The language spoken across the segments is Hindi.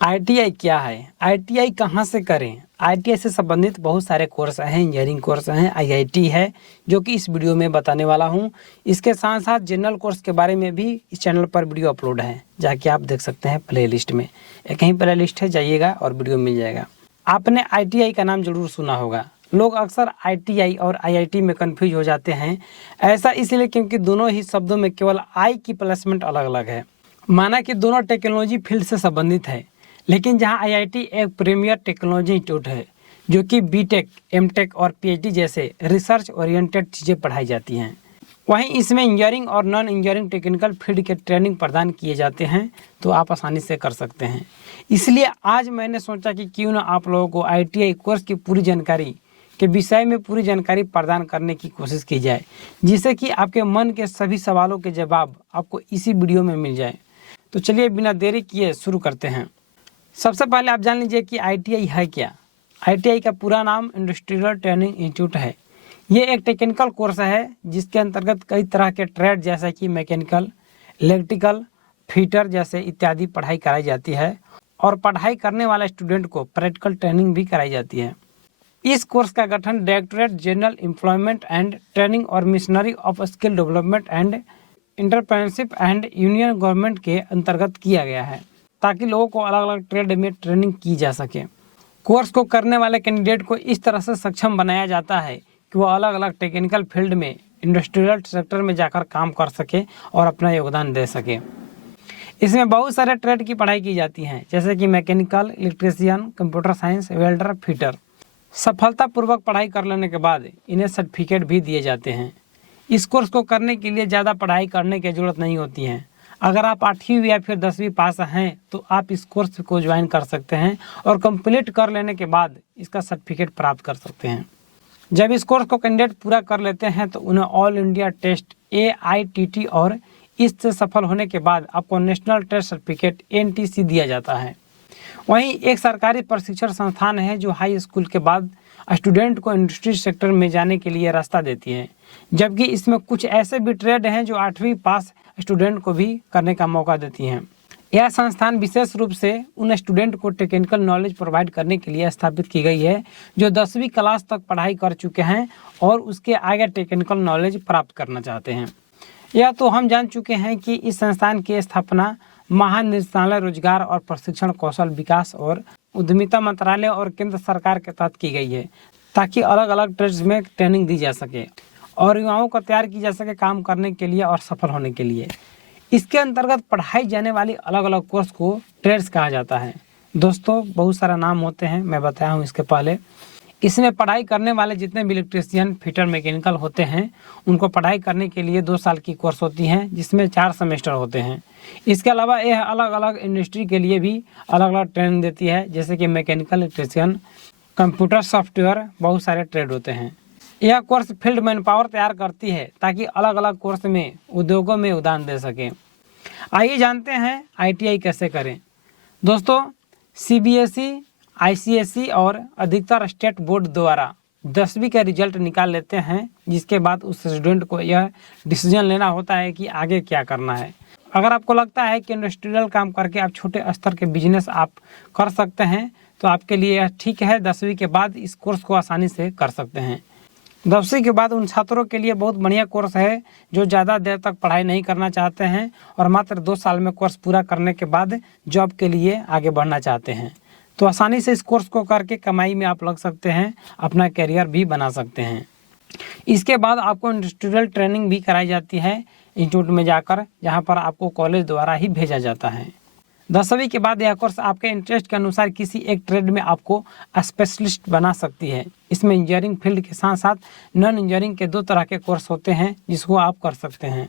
आईटीआई क्या है? आईटीआई कहाँ से करें? आईटीआई से संबंधित बहुत सारे कोर्स हैं, इंजीनियरिंग कोर्स हैं, आईआईटी है जो कि इस वीडियो में बताने वाला हूँ। इसके साथ साथ जनरल कोर्स के बारे में भी इस चैनल पर वीडियो अपलोड है, जाके आप देख सकते हैं प्लेलिस्ट में। एक ही प्लेलिस्ट है, जाइएगा और वीडियो मिल जाएगा। आपने आईटीआई का नाम जरूर सुना होगा। लोग अक्सर आईटीआई और आईआईटी में कन्फ्यूज हो जाते हैं। ऐसा इसलिए क्योंकि दोनों ही शब्दों में केवल आई की प्लेसमेंट अलग अलग है। माना कि दोनों टेक्नोलॉजी फील्ड से संबंधित है, लेकिन जहां आईआईटी एक प्रीमियर टेक्नोलॉजी इंस्टीट्यूट है जो कि बीटेक, एमटेक और पीएचडी जैसे रिसर्च ओरिएंटेड चीज़ें पढ़ाई जाती हैं, वहीं इसमें इंजीनियरिंग और नॉन इंजीनियरिंग टेक्निकल फील्ड के ट्रेनिंग प्रदान किए जाते हैं, तो आप आसानी से कर सकते हैं। इसलिए आज मैंने सोचा कि क्यों ना आप लोगों को आईटीआई कोर्स की पूरी जानकारी के विषय में पूरी जानकारी प्रदान करने की कोशिश की जाए, जिससे कि आपके मन के सभी सवालों के जवाब आपको इसी वीडियो में मिल जाए। तो चलिए बिना देरी किए शुरू करते हैं। सबसे पहले आप जान लीजिए कि आईटीआई है क्या। आईटीआई का पूरा नाम इंडस्ट्रियल ट्रेनिंग इंस्टीट्यूट है। ये एक टेक्निकल कोर्स है जिसके अंतर्गत कई तरह के ट्रेड जैसे कि मैकेनिकल, इलेक्ट्रिकल, फिटर जैसे इत्यादि पढ़ाई कराई जाती है और पढ़ाई करने वाले स्टूडेंट को प्रैक्टिकल ट्रेनिंग भी कराई जाती है। इस कोर्स का गठन directorate general employment and training और ministry of skill development and entrepreneurship and union government के अंतर्गत किया गया है, ताकि लोगों को अलग अलग ट्रेड में ट्रेनिंग की जा सके। कोर्स को करने वाले कैंडिडेट को इस तरह से सक्षम बनाया जाता है कि वो अलग अलग टेक्निकल फील्ड में इंडस्ट्रियल सेक्टर में जाकर काम कर सके और अपना योगदान दे सके। इसमें बहुत सारे ट्रेड की पढ़ाई की जाती हैं, जैसे कि mechanical, electrician, computer science, welder, fitter. सफलतापूर्वक पढ़ाई कर लेने के बाद इन्हें सर्टिफिकेट भी दिए जाते हैं। इस कोर्स को करने के लिए ज़्यादा पढ़ाई करने की ज़रूरत नहीं होती है। अगर आप 8वीं या फिर 10वीं पास हैं तो आप इस कोर्स को ज्वाइन कर सकते हैं और कंप्लीट कर लेने के बाद इसका सर्टिफिकेट प्राप्त कर सकते हैं। जब इस कोर्स को कैंडिडेट पूरा कर लेते हैं तो उन्हें ऑल इंडिया टेस्ट AITT और इससे सफल होने के बाद आपको नेशनल टेस्ट सर्टिफिकेट NTC दिया जाता है। वहीं एक सरकारी प्रशिक्षण संस्थान है जो हाई स्कूल के बाद स्टूडेंट को इंडस्ट्री सेक्टर में जाने के लिए रास्ता देती है, जबकि इसमें कुछ ऐसे भी ट्रेड हैं जो 8वीं पास स्टूडेंट को भी करने का मौका देती हैं। यह संस्थान विशेष रूप से उन स्टूडेंट को टेक्निकल नॉलेज प्रोवाइड करने के लिए स्थापित की गई है जो 10वीं क्लास तक पढ़ाई कर चुके हैं और उसके आगे टेक्निकल नॉलेज प्राप्त करना चाहते हैं। यह तो हम जान चुके हैं कि इस संस्थान की स्थापना महानिदेशालय रोजगार और प्रशिक्षण कौशल विकास और उद्यमिता मंत्रालय और केंद्र सरकार के तहत की गई है, ताकि अलग अलग ट्रेड्स में ट्रेनिंग दी जा सके और युवाओं को तैयार की जा सके काम करने के लिए और सफल होने के लिए। इसके अंतर्गत पढ़ाई जाने वाली अलग अलग कोर्स को ट्रेड्स कहा जाता है। दोस्तों, बहुत सारा नाम होते हैं, मैं बताया हूँ इसके पहले। इसमें पढ़ाई करने वाले जितने भी इलेक्ट्रीशियन, फिटर, मैकेनिकल होते हैं, उनको पढ़ाई करने के लिए 2 साल की कोर्स होती हैं, जिसमें 4 सेमेस्टर होते हैं। इसके अलावा यह अलग अलग इंडस्ट्री के लिए भी अलग अलग ट्रेनिंग देती है, जैसे कि मैकेनिकल, इलेक्ट्रीशियन, कंप्यूटर सॉफ्टवेयर, बहुत सारे ट्रेड होते हैं। यह कोर्स फील्ड मैन पावर तैयार करती है ताकि अलग अलग कोर्स में उद्योगों में योगदान दे सकें। आइए जानते हैं आईटीआई कैसे करें। दोस्तों, CBSE, ICSE और अधिकतर स्टेट बोर्ड द्वारा 10वीं का रिजल्ट निकाल लेते हैं, जिसके बाद उस स्टूडेंट को यह डिसीजन लेना होता है कि आगे क्या करना है। अगर आपको लगता है कि इंडस्ट्रियल काम करके आप छोटे स्तर के बिजनेस आप कर सकते हैं तो आपके लिए यह ठीक है। 10वीं के बाद इस कोर्स को आसानी से कर सकते हैं। 10वीं के बाद उन छात्रों के लिए बहुत बढ़िया कोर्स है जो ज़्यादा देर तक पढ़ाई नहीं करना चाहते हैं और मात्र 2 साल में कोर्स पूरा करने के बाद जॉब के लिए आगे बढ़ना चाहते हैं। तो आसानी से इस कोर्स को करके कमाई में आप लग सकते हैं, अपना करियर भी बना सकते हैं। इसके बाद आपको इंडस्ट्रियल ट्रेनिंग भी कराई जाती है इंस्टीट्यूट में जाकर, जहाँ पर आपको कॉलेज द्वारा ही भेजा जाता है। 10वीं के बाद यह कोर्स आपके इंटरेस्ट के अनुसार किसी एक ट्रेड में आपको स्पेशलिस्ट बना सकती है। इसमें इंजीनियरिंग फील्ड के साथ साथ नॉन इंजीनियरिंग के 2 तरह के कोर्स होते हैं जिसको आप कर सकते हैं।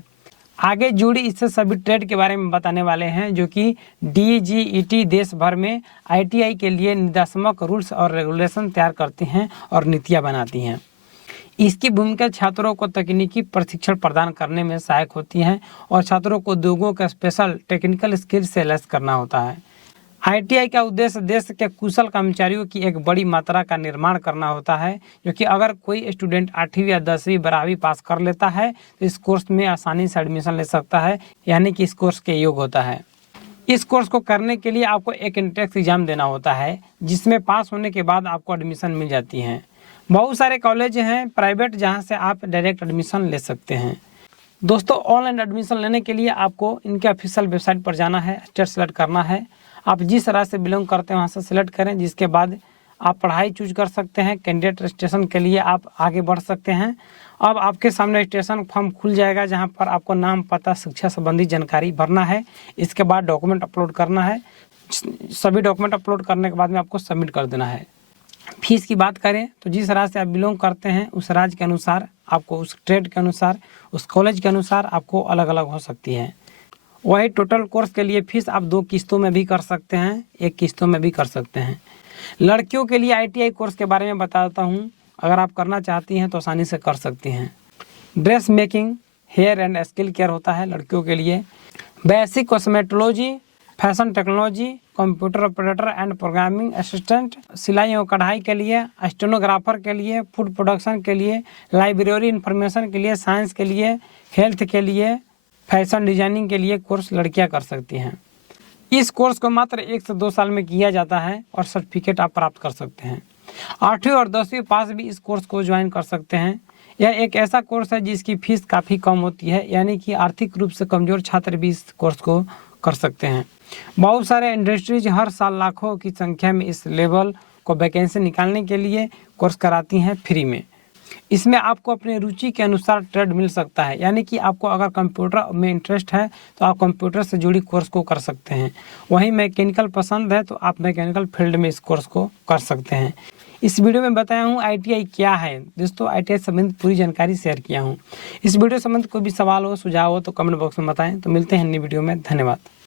आगे जुड़ी इससे सभी ट्रेड के बारे में बताने वाले हैं, जो कि DGET देश भर में आईटीआई के लिए निर्देशात्मक रूल्स और रेगुलेशन तैयार करती हैं और नीतियाँ बनाती हैं। इसकी भूमिका छात्रों को तकनीकी प्रशिक्षण प्रदान करने में सहायक होती है और छात्रों को उद्योगों के स्पेशल टेक्निकल स्किल से लैस करना होता है। आईटीआई का उद्देश्य देश के कुशल कर्मचारियों की एक बड़ी मात्रा का निर्माण करना होता है, जो कि अगर कोई स्टूडेंट 8वीं या 10वीं 12वीं पास कर लेता है तो इस कोर्स में आसानी से एडमिशन ले सकता है, यानी कि इस कोर्स के योग्य होता है। इस कोर्स को करने के लिए आपको एक एंट्रेंस एग्जाम देना होता है, जिसमें पास होने के बाद आपको एडमिशन मिल जाती है। बहुत सारे कॉलेज हैं प्राइवेट जहां से आप डायरेक्ट एडमिशन ले सकते हैं। दोस्तों, ऑनलाइन एडमिशन लेने के लिए आपको इनके ऑफिशियल वेबसाइट पर जाना है, स्टेट सेलेक्ट करना है। आप जिस राज्य से बिलोंग करते हैं वहाँ से सिलेक्ट करें, जिसके बाद आप पढ़ाई चूज कर सकते हैं। कैंडिडेट रजिस्ट्रेशन के लिए आप आगे बढ़ सकते हैं। अब आपके सामने रजिस्ट्रेशन फॉर्म खुल जाएगा, जहां पर आपको नाम, पता, शिक्षा संबंधी जानकारी भरना है। इसके बाद डॉक्यूमेंट अपलोड करना है। सभी डॉक्यूमेंट अपलोड करने के बाद में आपको सबमिट कर देना है। फीस की बात करें तो जिस राज्य से आप बिलोंग करते हैं उस राज्य के अनुसार आपको, उस ट्रेड के अनुसार, उस कॉलेज के अनुसार आपको अलग अलग हो सकती है। वही टोटल कोर्स के लिए फीस आप 2 किस्तों में भी कर सकते हैं, 1 किस्तों में भी कर सकते हैं। लड़कियों के लिए ITI कोर्स के बारे में बताता हूँ। अगर आप करना चाहती हैं तो आसानी से कर सकती हैं। Dress making, hair and skill care होता है लड़कियों के लिए। Basic cosmetology, fashion technology, computer operator and programming assistant, सिलाई और कढ़ाई के लिए, स्टेनोग्राफर के लिए, फूड प्रोडक्शन के लिए, लाइब्रेरी इंफॉर्मेशन के लिए, साइंस के लिए, हेल्थ के लिए, फैशन डिजाइनिंग के लिए कोर्स लड़कियां कर सकती हैं। इस कोर्स को मात्र 1 से 2 साल में किया जाता है और सर्टिफिकेट आप प्राप्त कर सकते हैं। 8वीं और 10वीं पास भी इस कोर्स को ज्वाइन कर सकते हैं। यह एक ऐसा कोर्स है जिसकी फीस काफ़ी कम होती है, यानी कि आर्थिक रूप से कमज़ोर छात्र भी इस कोर्स को कर सकते हैं। बहुत सारे इंडस्ट्रीज हर साल लाखों की संख्या में इस लेवल को वैकेंसी निकालने के लिए कोर्स कराती हैं फ्री में। इसमें आपको अपनी रुचि के अनुसार ट्रेड मिल सकता है, यानी कि आपको अगर कंप्यूटर में इंटरेस्ट है तो आप कंप्यूटर से जुड़ी कोर्स को कर सकते हैं। वहीं मैकेनिकल पसंद है तो आप मैकेनिकल फील्ड में इस कोर्स को कर सकते हैं। इस वीडियो में बताया हूँ ITI क्या है। दोस्तों, ITI संबंधित पूरी जानकारी शेयर किया हूँ। इस वीडियो संबंधित कोई भी सवाल हो, सुझाव हो तो कमेंट बॉक्स में बताएं। तो मिलते हैं नई वीडियो में। धन्यवाद।